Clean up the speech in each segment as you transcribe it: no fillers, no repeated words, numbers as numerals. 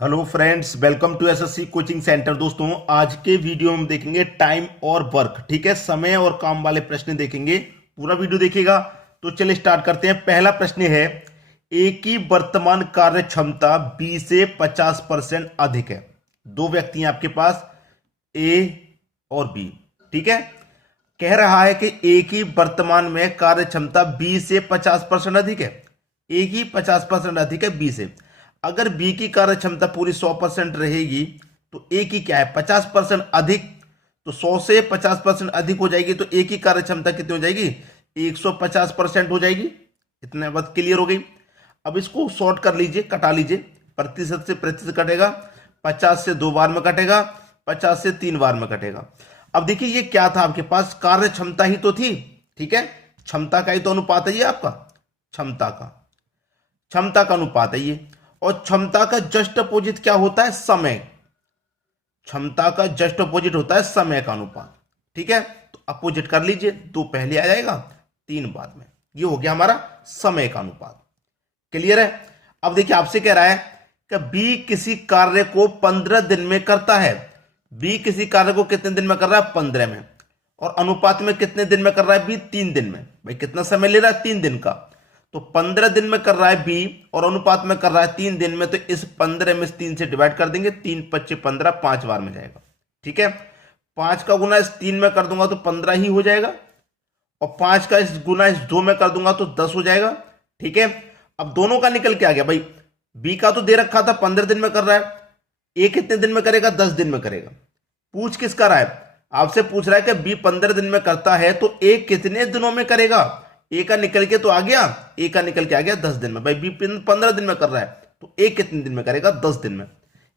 Hello friends, welcome to SSC coaching centre. दोस्तों, आज के वीडियो में हम देखेंगे टाइम और वर्क। ठीक है, समय और काम वाले प्रश्न देखेंगे। पूरा वीडियो देखिएगा। तो चलिए स्टार्ट करते हैं। पहला प्रश्न है, ए की वर्तमान कार्य क्षमता बी से 50% अधिक है। दो व्यक्ति हैं आपके पास, ए और बी। ठीक है, कह रहा है कि ए की वर्तमान में कार्य क्षमता बी से 50% अधिक है। ए की 50% अधिक है बी से। अगर बी की कार्य क्षमता पूरी 100% रहेगी तो ए की क्या है 50% अधिक। तो 100 से 50% अधिक हो जाएगी तो ए की कार्य क्षमता कितनी हो जाएगी 150% हो जाएगी। इतने बात क्लियर हो गई। अब इसको शॉर्ट कर लीजिए, कटा लीजिए। प्रतिशत से प्रतिशत कटेगा, 50 से 2 बार में कटेगा, 50 से 3 बार में कटेगा। अब देखिए ये क्या था, आपके पास कार्य क्षमता ही तो थी। ठीक है, क्षमता का ही तो अनुपात है ये आपका, क्षमता का अनुपात है ये। और क्षमता का जस्ट अपोजिट क्या होता है, समय। क्षमता का जस्ट अपोजिट होता है समय का अनुपात। ठीक है, तो अपोजिट कर लीजिए, 2 पहले आ जाएगा, 3 बाद में। ये हो गया हमारा समय का अनुपात। क्लियर है। अब देखिए आपसे कह रहा है कि बी किसी कार्य को 15 दिन में करता है। बी किसी कार्य को कितने दिन में कर रहा है 15 में, और अनुपात में कितने दिन में कर रहा है बी 3 दिन में। भाई कितना समय ले रहा है 3 दिन का, तो 15 दिन में कर रहा है बी और अनुपात में कर रहा है 3 दिन में। तो इस 15 में 3 से डिवाइड कर देंगे, 3 25 15, 5 बार में जाएगा। ठीक है, 5 का गुना इस 3 में कर दूंगा तो 15 ही हो जाएगा, और 5 का इस गुना इस 2 में कर दूंगा तो 10 हो जाएगा। ठीक है, अब दोनों का निकल के आ गया। भाई बी का तो दे रखा था 15 दिन में कर रहा है, ए कितने दिन में करेगा 10 दिन में करेगा। पूछ किस कर रहा है, आपसे पूछ रहा है कि बी 15 दिन में करता है तो ए कितने दिनों में करेगा। ए का निकल के तो आ गया, ए का निकल के आ गया 10 दिन में। भाई बी 15 दिन में कर रहा है तो ए कितने दिन में करेगा 10 दिन में।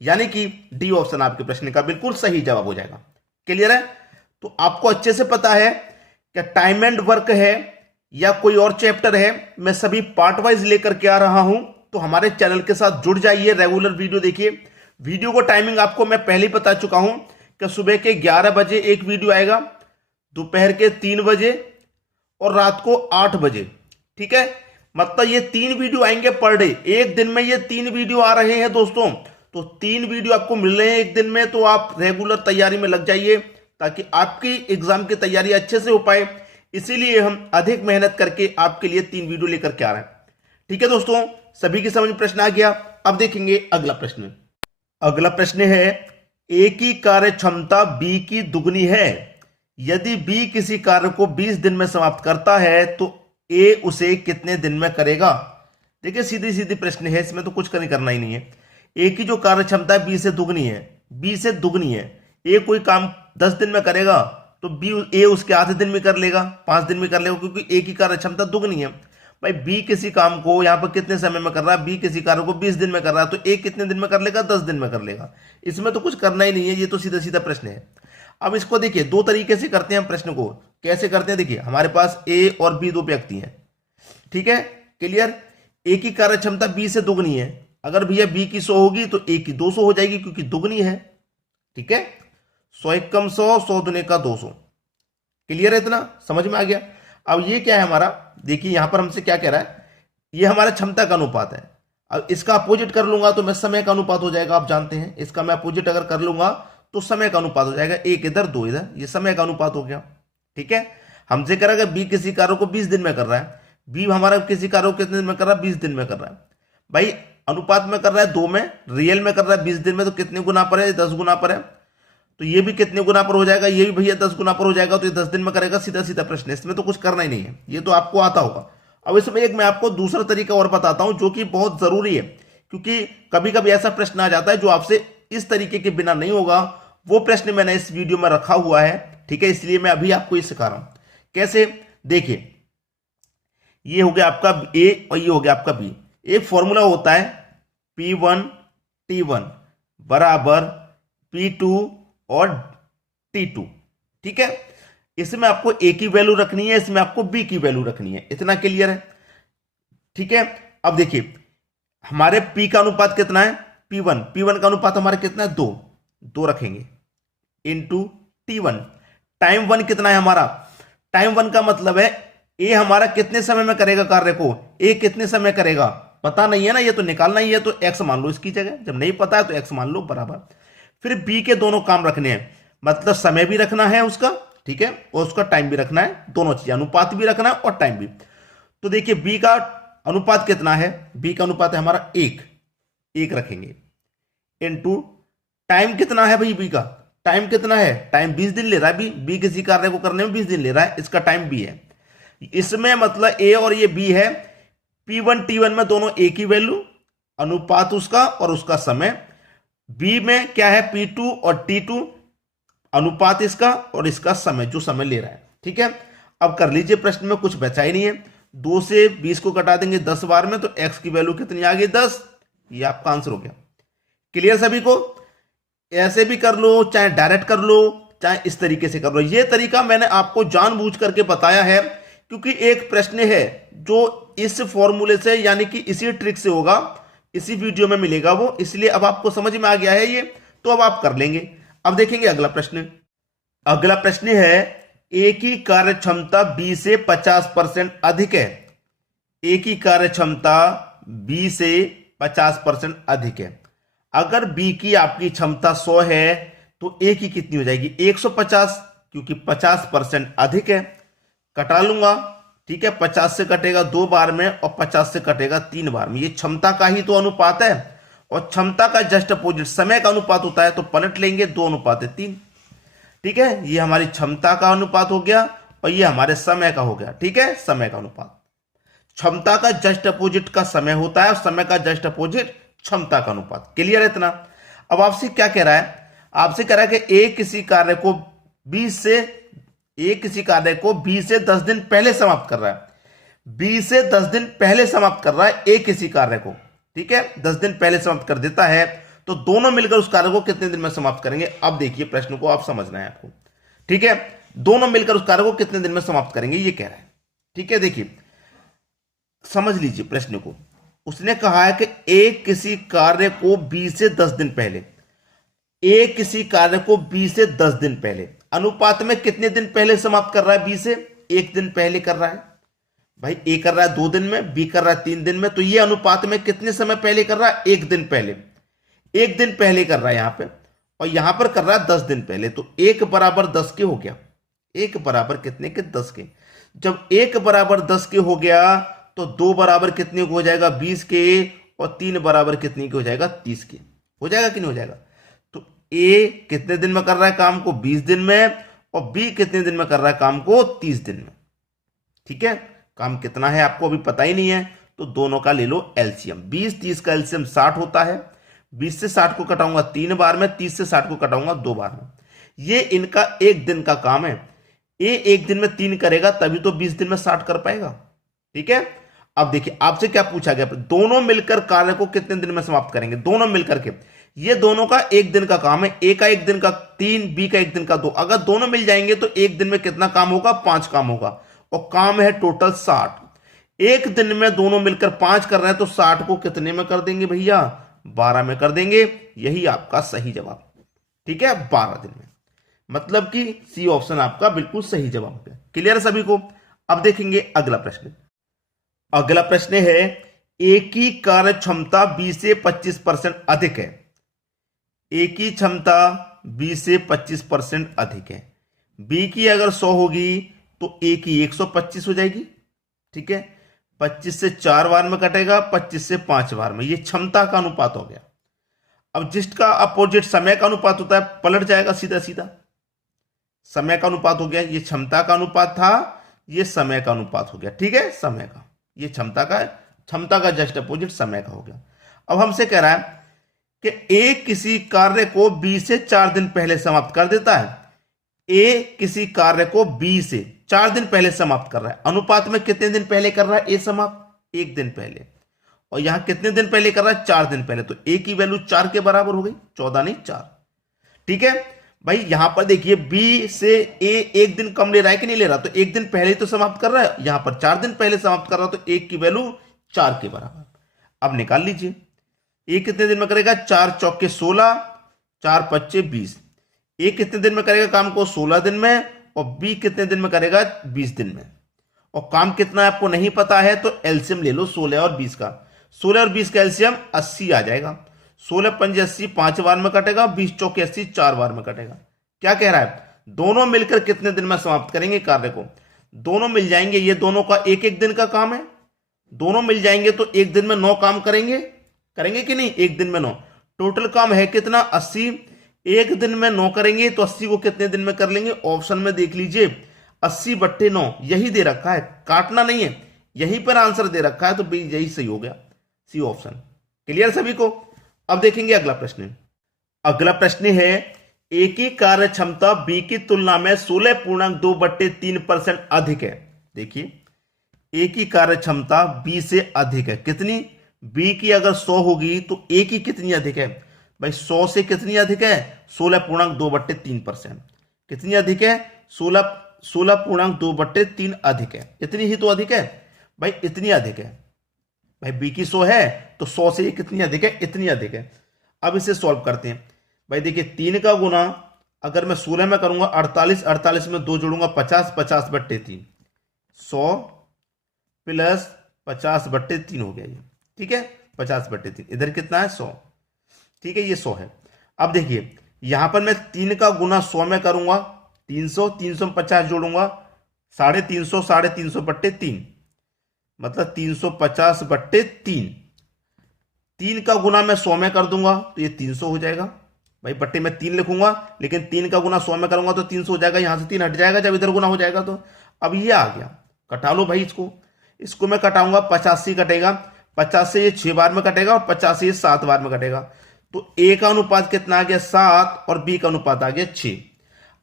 यानी कि डी ऑप्शन आपके प्रश्न का बिल्कुल सही जवाब हो जाएगा। क्लियर है। तो आपको अच्छे से पता है कि टाइम एंड वर्क है या कोई और चैप्टर है, मैं सभी पार्ट वाइज लेकर के आ रहा हूं। तो हमारे चैनल के साथ जुड़ जाइए, रेगुलर वीडियो देखिए। वीडियो को टाइमिंग आपको मैं पहले ही बता चुका हूं कि सुबह के 11 बजे एक वीडियो आएगा, दोपहर के 3 बजे और रात को 8 बजे। ठीक है, मतलब ये 3 वीडियो आएंगे पर डे। एक दिन में ये 3 वीडियो आ रहे हैं दोस्तों। तो 3 वीडियो आपको मिल रहे हैं एक दिन में, तो आप रेगुलर तैयारी में लग जाइए ताकि आपकी एग्जाम की तैयारी अच्छे से हो पाए। इसीलिए हम अधिक मेहनत करके आपके लिए 3 वीडियो लेकर के आ रहे हैं। ठीक है दोस्तों, सभी की समझ में प्रश्न आ गया। अब देखेंगे अगला प्रश्न। अगला प्रश्न है, ए की कार्य क्षमता बी की दुगनी है। यदि बी किसी कार्य को 20 दिन में समाप्त करता है तो ए उसे कितने दिन में करेगा। देखिए सीधी सीधी प्रश्न है, इसमें तो कुछ करना ही नहीं है। ए की जो कार्य क्षमता है बी से दुगनी है, बी से दुगनी है। ए कोई काम 10 दिन में करेगा तो बी ए उसके आधे दिन में कर लेगा, 5 दिन में कर लेगा, क्योंकि ए की कार्य क्षमता दुगनी है। भाई बी किसी काम को यहां पर कितने समय में कर रहा है, बी किसी कार्य को 20 दिन में कर रहा है तो ए कितने दिन में कर लेगा 10 दिन में कर लेगा। इसमें तो कुछ करना ही नहीं है, ये तो सीधा सीधा प्रश्न है। अब इसको देखिए, 2 तरीके से करते हैं हम प्रश्न को। कैसे करते हैं, देखिए हमारे पास ए और बी 2 व्यक्ति हैं। ठीक है, क्लियर। ए की कार्य क्षमता बी से दुगनी है। अगर भैया बी की 100 होगी तो ए की 200 हो जाएगी, क्योंकि दुगनी है। ठीक है, 100 एक कम 100, 100 दुने का 200। क्लियर है, इतना समझ में आ गया। अब ये क्या है हमारा, देखिए यहां पर हमसे क्या कह रहा है, ये हमारा क्षमता का अनुपात है। अब इसका अपोजिट कर लूंगा तो मैं समय का अनुपात हो जाएगा। आप जानते हैं इसका मैं अपोजिट अगर कर लूंगा तो समय का अनुपात हो जाएगा। 1 इधर 2 इधर, ये समय का अनुपात हो गया। ठीक है, हमसे कह रहा है कि बी किसी कार्य को 20 दिन में कर रहा है। बी हमारा किसी कार्य को कितने दिन में कर रहा है 20 दिन में कर रहा है। भाई अनुपात में कर रहा है 2 में, रियल में कर रहा है 20 दिन में, तो कितने गुना पर है 10 गुना पर है। तो ये भी कितने गुना पर हो जाएगा, ये भी भैया 10 गुना पर हो जाएगा, तो ये 10 दिन में करेगा। सीधा सीधा प्रश्न है, इसमें तो कुछ करना ही नहीं है, ये तो आपको आता होगा। अब इसमें एक मैं आपको दूसरा तरीका और बताता हूं जो कि बहुत जरूरी है, क्योंकि कभी कभी ऐसा प्रश्न आ जाता है जो आपसे इस तरीके के बिना नहीं होगा। वो प्रश्न मैंने इस वीडियो में रखा हुआ है। ठीक है, इसलिए मैं अभी आपको ये सिखा रहा हूं कैसे। देखिए ये हो गया आपका ए और ये हो गया आपका बी। एक फॉर्मूला होता है P1 T1 बराबर P2 और T2। ठीक है, इसमें आपको ए की वैल्यू रखनी है, इसमें आपको बी की वैल्यू रखनी है। इतना क्लियर है। ठीक है, अब देखिए हमारे P का अनुपात कितना है P1, P1 का अनुपात हमारे कितना है 2, 2 रखेंगे इंटू T1। टाइम 1 कितना है हमारा, टाइम 1 का मतलब है ए हमारा कितने समय में करेगा कार्य को, ए कितने समय करेगा पता नहीं है ना, ये तो निकालना ही है, तो x मान लो इसकी जगह, जब नहीं पता है तो x मान लो बराबर। फिर b के दोनों काम रखने हैं, मतलब समय भी रखना है उसका, ठीक है, और उसका टाइम भी रखना है, दोनों चीजें, अनुपात भी रखना है और टाइम भी। तो देखिए b का अनुपात कितना है, b का अनुपात है हमारा 1 रखेंगे, इनटू टाइम कितना है भाई b का, टाइम कितना है, टाइम 20 दिन ले रहा है b किसी कार्य को करने में 20 दिन ले रहा है, इसका टाइम b है। इसमें मतलब a और ये b है, P1 T1 में दोनों एक ही वैल्यू, अनुपात उसका और उसका समय। b में क्या है, P2 और T2, अनुपात इसका और इसका समय, जो समय ले रहा है, ठीक है। अब कर लीजिए, प्रश्न में कुछ बचा ही नहीं है, 2 से 20 को कटा देंगे 10 बार में, तो x की वैल्यू कितनी आ गई, 10। ये आपका आंसर हो गया। क्लियर सभी को? ऐसे भी कर लो, चाहे डायरेक्ट कर लो, चाहे इस तरीके से कर लो। ये तरीका मैंने आपको जानबूझ करके बताया है, क्योंकि एक प्रश्न है जो इस फॉर्मूले से, यानी कि इसी ट्रिक से होगा, इसी वीडियो में मिलेगा वो, इसलिए अब आपको समझ में आ गया है ये, तो अब आप कर लेंगे। अब देखेंगे अगला प्रश्न। अगला प्रश्न है, ए की कार्य क्षमता बी से 50% अधिक है। ए की कार्य क्षमता बी से 50% अधिक है। अगर बी की आपकी क्षमता 100 है तो ए की कितनी हो जाएगी, 150, क्योंकि 50% अधिक है। कटा लूंगा, ठीक है, 50 से कटेगा 2 बार में और 50 से कटेगा 3 बार में। ये क्षमता का ही तो अनुपात है, और क्षमता का जस्ट अपोजिट समय का अनुपात होता है, तो पलट लेंगे, 2:3। ठीक है, ये हमारी क्षमता का अनुपात हो गया और ये हमारे समय का हो गया। ठीक है, समय का अनुपात, क्षमता का जस्ट अपोजिट का समय होता है और समय का जस्ट अपोजिट क्षमता का अनुपात। क्लियर है इतना? अब आपसे क्या कह रहा है, आपसे कह रहा है कि ए किसी कार्य को 20 से 10 दिन पहले समाप्त कर रहा है। 20 से 10 दिन पहले समाप्त कर रहा है ए किसी कार्य को, ठीक है, 10 दिन पहले समाप्त कर देता है, तो दोनों मिलकर उस कार्य को कितने दिन में समाप्त करेंगे। अब देखिए प्रश्न को आप समझना है आपको, ठीक है, दोनों मिलकर उस कार्य को कितने दिन में समाप्त करेंगे ये कह रहा है। ठीक है, देखिए समझ लीजिए प्रश्न को। उसने कहा है कि ए किसी कार्य को 20 से 10 दिन पहले, ए किसी कार्य को 20 से 10 दिन पहले, अनुपात में कितने दिन पहले समाप्त कर रहा है, 20 से 1 दिन पहले कर रहा है। भाई ए कर रहा है 2 दिन में, बी कर रहा है 3 दिन में, तो ये अनुपात में कितने समय पहले कर रहा है, 1 दिन पहले। 1 दिन पहले कर रहा है यहां पे, और यहां पर कर रहा है 10 दिन पहले, तो 1 बराबर 10 के हो गया। 1 बराबर कितने के, 10 के। जब 1 बराबर 10 के हो गया तो 2 बराबर कितने को हो जाएगा, 20 के, और 3 बराबर कितने के हो जाएगा, 30 के। हो जाएगा कि नहीं हो जाएगा? तो ए कितने दिन में कर रहा है काम को, 20 दिन में, और बी कितने दिन में कर रहा है काम को, 30 दिन में। ठीक है, काम कितना है आपको अभी पता ही नहीं है, तो दोनों का ले लो एलसीएम। 20-30 का एलसीएम 60 होता है। 20 से 60 को कटाऊंगा 3 बार में, 30 से 60 को कटाऊंगा 2 बार में। ये इनका 1 दिन का काम है। ए 1 दिन में 3 करेगा तभी तो 20 दिन में 60 कर पाएगा। ठीक है, अब देखिए आपसे क्या पूछा गया, दोनों मिलकर कार्य को कितने दिन में समाप्त करेंगे, दोनों मिलकर के। ये दोनों का 1 दिन का काम है, ए का 1 दिन का 3, बी का 1 दिन का 2। अगर दोनों मिल जाएंगे तो 1 दिन में कितना काम होगा, 5 काम होगा, और काम है टोटल 60। 1 दिन में दोनों मिलकर 5 कर रहे हैं, तो 60 को कितने में कर देंगे भैया, 12 में कर देंगे। यही आपका सही जवाब। ठीक है, 12 दिन में, मतलब कि सी ऑप्शन आपका बिल्कुल सही जवाब है। क्लियर है सभी को? अब देखेंगे अगला प्रश्न। अगला प्रश्न है, ए की कार्य क्षमता 20 से 25% अधिक है। ए की क्षमता 20 से 25% अधिक है। बी की अगर 100 होगी तो ए की 125 हो जाएगी। ठीक है, 25 से 4 बार में कटेगा, 25 से 5 बार में। ये क्षमता का अनुपात हो गया। अब जिसका अपोजिट समय का अनुपात होता है, पलट जाएगा सीधा सीधा, समय का अनुपात हो गया। ये क्षमता का अनुपात था, ये समय का अनुपात हो गया। ठीक है, समय का, ये क्षमता का जस्ट अपोजिट समय का हो गया। अब हमसे कह रहा है कि ए किसी कार्य को 20 से 4 दिन पहले समाप्त कर देता है। ए किसी कार्य को 20 से 4 दिन पहले समाप्त कर रहा है। अनुपात में कितने दिन पहले कर रहा है ए समाप्त, 1 दिन पहले, और यहां कितने दिन पहले कर रहा है, 4 दिन पहले। तो ए की वैल्यू 4 के बराबर हो गई, 14 नहीं 4। ठीक है भाई, यहां पर देखिए बी से ए 1 दिन कम ले रहा है कि नहीं ले रहा, तो 1 दिन पहले तो समाप्त कर रहा है, यहां पर 4 दिन पहले समाप्त कर रहा है, तो 1 की वैल्यू 4 के बराबर। अब निकाल लीजिए, ए कितने दिन में करेगा, 4 चौके 16, 4 पच्चे 20। ए कितने दिन में करेगा काम को, 16 दिन में, और बी कितने दिन में करेगा, 20 दिन में। और काम कितना है आपको नहीं पता है, तो एलसीएम ले लो 16 और 20 का। 16 और 20 कैल्शियम 80 आ जाएगा। 16 पंजे 80 5 बार में कटेगा, 20 चौके 80 4 बार में कटेगा। क्या कह रहा है, दोनों मिलकर कितने दिन में समाप्त करेंगे कार्य को। दोनों मिल जाएंगे, ये दोनों का एक एक दिन का काम है, दोनों मिल जाएंगे तो एक दिन में 9 काम करेंगे, करेंगे कि नहीं, एक दिन में 9। टोटल काम है कितना 80, एक दिन में 9 करेंगे तो 80 को कितने दिन में कर लेंगे। ऑप्शन में देख लीजिए 80/9 यही दे रखा है, काटना नहीं है, यहीं पर आंसर दे रखा है, तो बी यही सही हो गया, सी ऑप्शन। क्लियर सभी को। अब देखेंगे अगला प्रश्न। अगला प्रश्न है ए की कार्य क्षमता बी की तुलना में 16.2/3% अधिक है। देखिए ए की कार्य क्षमता बी से अधिक है, कितनी, बी की अगर 100 होगी तो ए की कितनी अधिक है भाई, 100 से कितनी अधिक है 16.2/3%। कितनी अधिक है 16.2/3 अधिक है, इतनी ही तो अधिक है भाई, इतनी अधिक है भाई, बी की 100 है तो 100 से ये कितनी अधिक है, इतनी अधिक है। अब इसे सॉल्व करते हैं भाई। देखिए 3 का गुना अगर मैं 16 में करूंगा 48, 48 में 2 जोड़ूंगा 50, 50/3, 100 प्लस 50/3 हो गया ये, ठीक है 50/3। इधर कितना है 100, ठीक है ये 100 है। अब देखिए यहां पर मैं 3 का गुना 100 में करूंगा 300, 350 जोड़ूंगा 350, 350/3 मतलब 350/3। 3 का गुना मैं 100 में कर दूंगा तो ये 300 हो जाएगा भाई, बट्टे में 3 लिखूंगा, लेकिन 3 का गुना 100 में करूंगा तो 300 हो जाएगा, यहां से 3 हट जाएगा जब इधर गुना हो जाएगा तो। अब ये आ गया, कटा लो भाई इसको मैं कटाऊंगा, 50 से कटेगा, 50 से ये 6 बार में कटेगा और 50 से ये 7 बार में कटेगा, तो ए का अनुपात कितना आ गया 7 और बी का अनुपात आ गया 6।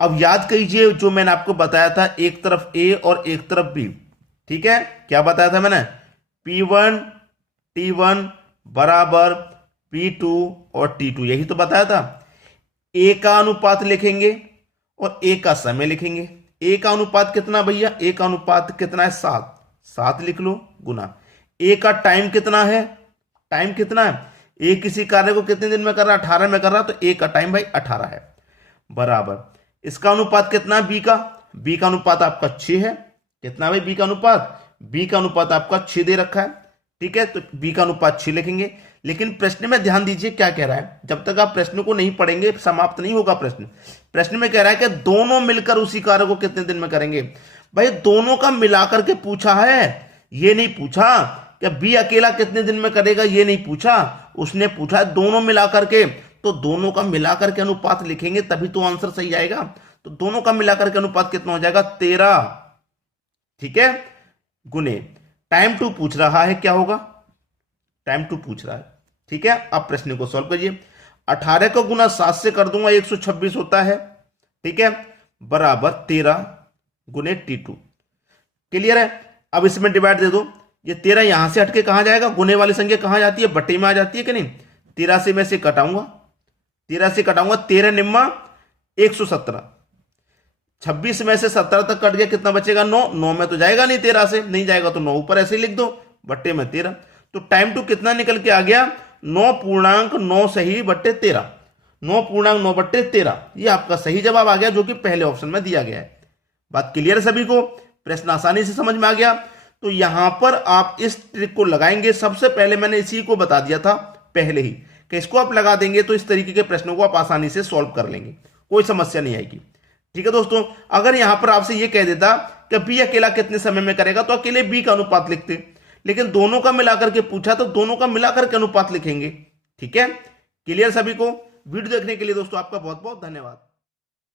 अब याद कीजिए जो मैंने आपको बताया था, एक तरफ ए और एक तरफ बी, ठीक है, क्या बताया था मैंने, P1 T1 बराबर P2 और T2, यही तो बताया था। ए का अनुपात लिखेंगे और ए का समय लिखेंगे। ए का अनुपात कितना भैया, ए का अनुपात कितना है 7, 7 लिख लो गुना। ए का टाइम कितना है, टाइम कितना है, ए किसी कार्य को कितने दिन में कर रहा है 18 में कर रहा है, तो ए का टाइम भाई 18 है, बराबर इसका अनुपात कितना है बी का अनुपात आपका 6 है। कितना भाई बी का अनुपात, बी का अनुपात आपका 6 दे रखा है, ठीक है, तो बी का अनुपात 6 लिखेंगे। लेकिन प्रश्न में ध्यान दीजिए क्या कह रहा है, जब तक आप प्रश्न को नहीं पढ़ेंगे समाप्त नहीं होगा प्रश्न। प्रश्न में कह रहा है कि दोनों मिलकर उसी कार्य को कितने दिन में करेंगे। भाई दोनों का मिलाकर के पूछा है, ये नहीं पूछा कि बी अकेला कितने दिन में करेगा, ये नहीं पूछा, उसने पूछा है दोनों मिलाकर के, तो दोनों का मिलाकर के अनुपात लिखेंगे तभी तो आंसर सही आएगा। तो दोनों का मिलाकर के अनुपात कितना हो जाएगा 13, ठीक है, गुने टाइम टू पूछ रहा है, क्या होगा टाइम टू पूछ रहा है, ठीक है। अब प्रश्न को सॉल्व करिए। 18 को गुना 7 से कर दूंगा 126 होता है, ठीक है, बराबर 13 गुने T2। क्लियर है। अब इसमें डिवाइड दे दो, ये 13 यहां से हटके कहां जाएगा, गुने वाली संख्या कहां जाती है, बट्टे में आ जाती है कि नहीं। 13 से मैं से कटाऊंगा, 13 निम्मा 117, 26 में से 17 तक कट गया, कितना बचेगा 9, 9 में तो जाएगा नहीं, 13 से नहीं जाएगा तो 9 ऊपर ऐसे लिख दो, बट्टे में 13। तो टाइम टू कितना निकल के आ गया 9.9 सही बट्टे 13, 9.9/13, ये आपका सही जवाब आ गया जो कि पहले ऑप्शन में दिया गया है। बात क्लियर सभी को, प्रश्न आसानी से समझ में आ गया। तो यहां पर आप इस ट्रिक को लगाएंगे, सबसे पहले मैंने इसी को बता दिया था पहले ही कि इसको आप लगा देंगे तो इस तरीके के प्रश्नों को आप आसानी से सॉल्व कर लेंगे, कोई समस्या नहीं आएगी, ठीक है दोस्तों। अगर यहां पर आपसे यह कह देता कि बी अकेला कितने समय में करेगा तो अकेले बी का अनुपात लिखते, लेकिन दोनों का मिलाकर के पूछा तो दोनों का मिलाकर के अनुपात लिखेंगे, ठीक है। क्लियर सभी को। वीडियो देखने के लिए दोस्तों आपका बहुत बहुत धन्यवाद।